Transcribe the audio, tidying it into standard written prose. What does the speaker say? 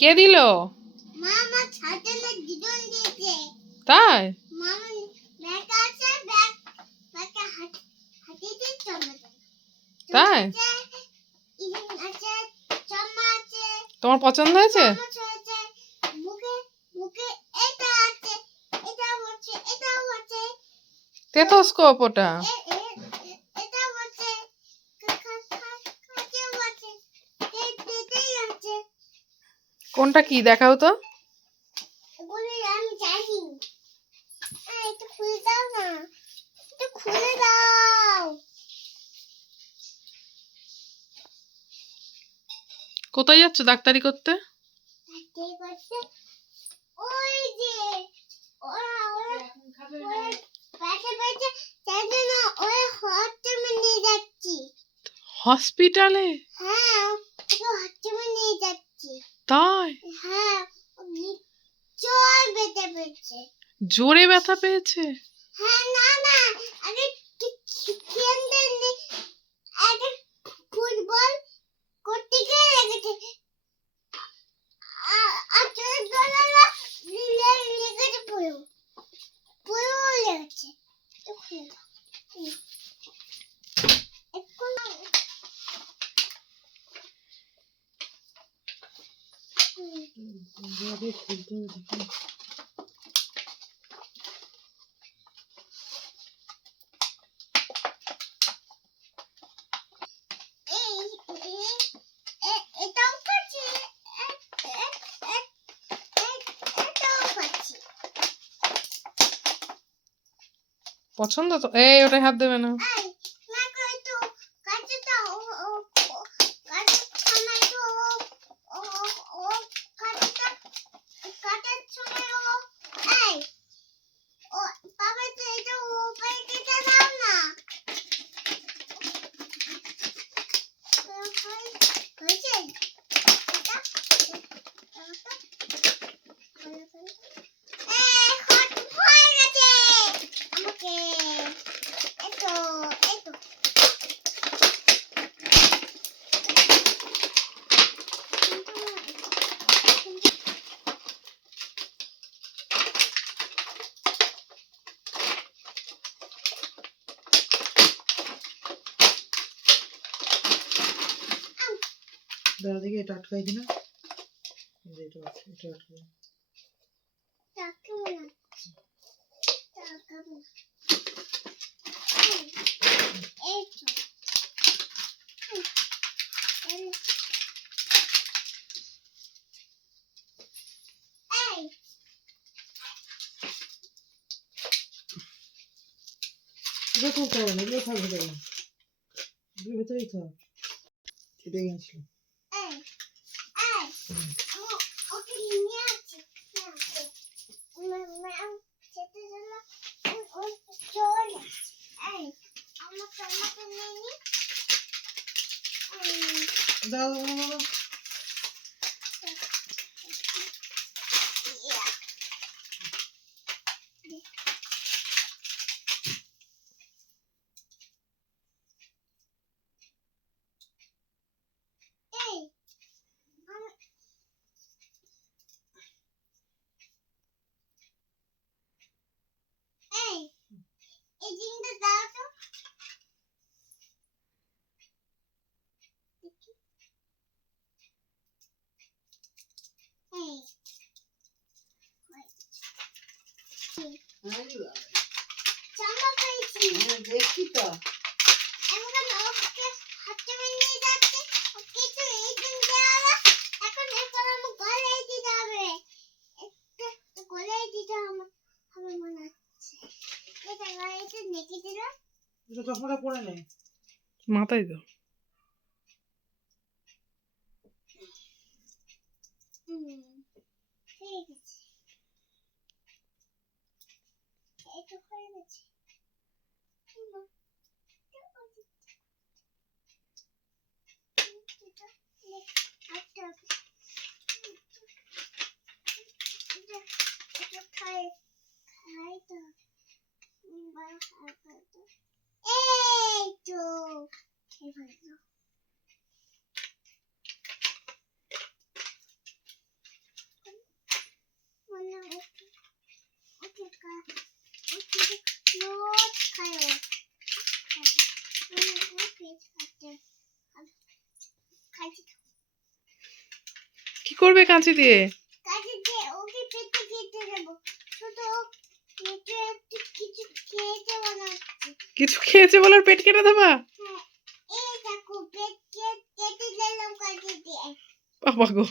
কে দিল? মামা ছাতে না দিদন দিয়েছে। তাই? মামা ব্যাগ আছে, ব্যাগে হাতিতে চামচ। তাই? ইলিশ আছে, চামচ আছে। তোমার পছন্দ হয়েছে? চামচ আছে, মুখে এটা আছে, এটাও আছে, এটাও আছে। টেথোস্কোপ ওটা। এটাও আছে, কাছেও আছে, তেতেই আছে। কোনটা কি দেখাও তো? এগুলো আমি জানি। এটা খুলে দাও না, এটা খুলে দাও। কোথায় যাচ্ছ ডাক্তারি করতে? ডাক্তারি করতে ওই যে ওরা পাশে পাশে যাচ্ছে না, ওই হসপিটালে নিয়ে যাচ্ছি। হসপিটালে? হ্যাঁ, ওকে হসপিটালে নিয়ে যাচ্ছি। তাই? হ্যাঁ, জোর ব্যথা পেয়েছে। জোরে ব্যথা পেয়েছে? হ্যাঁ, না না, আগে খেলতে আগে ফুটবল করতে গিয়ে লেগেছে। আর দোলালা লেগেছে, পুরো লেগেছে। তো খুলে দাও। এখন এটাও পাচ্ছি, এটাও পাচ্ছি। পছন্দ তো? এই ওটা হাত দেবে না। এই মাকে একটু কাছে দাও। ও কাছে সময় তো ও ও কাছে কাটার সময় ও এই ও বাবা তো এটা উপরে কেটে দাও না। হয়েছে এটা হয়ে গেছে আমাকে এতো এতো দাঁড়া দেখি এটা আটকাই কিনা। এটা আটকাই। টাকা না টাকা না এই তো এই এটা খুব খাবো না, এগুলো থাকবে তাই এগুলো ভেতরেই থাক। কেটে গেছিল। এই ওকে নিয়ে আসছি ম্যাম যেতে জন্য ওই চল এই আমার টমাটো নিয়ে নি দাও দাও দাও। এই এই এই জিনিসটা দাও তো দেখি। এই জামা পেয়েছি দেখছি তো। এখন ওকে হাতে নিয়ে যাচ্ছে কিছু এই দিন দেওয়া এখন এরপর আমার গলায় দিতে হবে একটা গলায় দিতে হবে মনে হচ্ছে এটা গলায়তে নেকি দিলাম এটা চশমাটা পরে নে। মাথায় দাও। ঠিক আছে এটা হয়ে গেছে এই তো খায় ও। ও পেট কাটে। কাঁচি কি করবে কাঁচি দিয়ে? কাঁচি দিয়ে ওকে পেটে কেটে দেবো। শুধু ও পেটে একটু কিছু খেয়েছে মনে হচ্ছে। কিছু খেয়েছে বলার পেট কেটে দেবা? হ্যাঁ, এই দেখো পেট কেটে দিলাম কাঁচি দিয়ে। বাবা গো।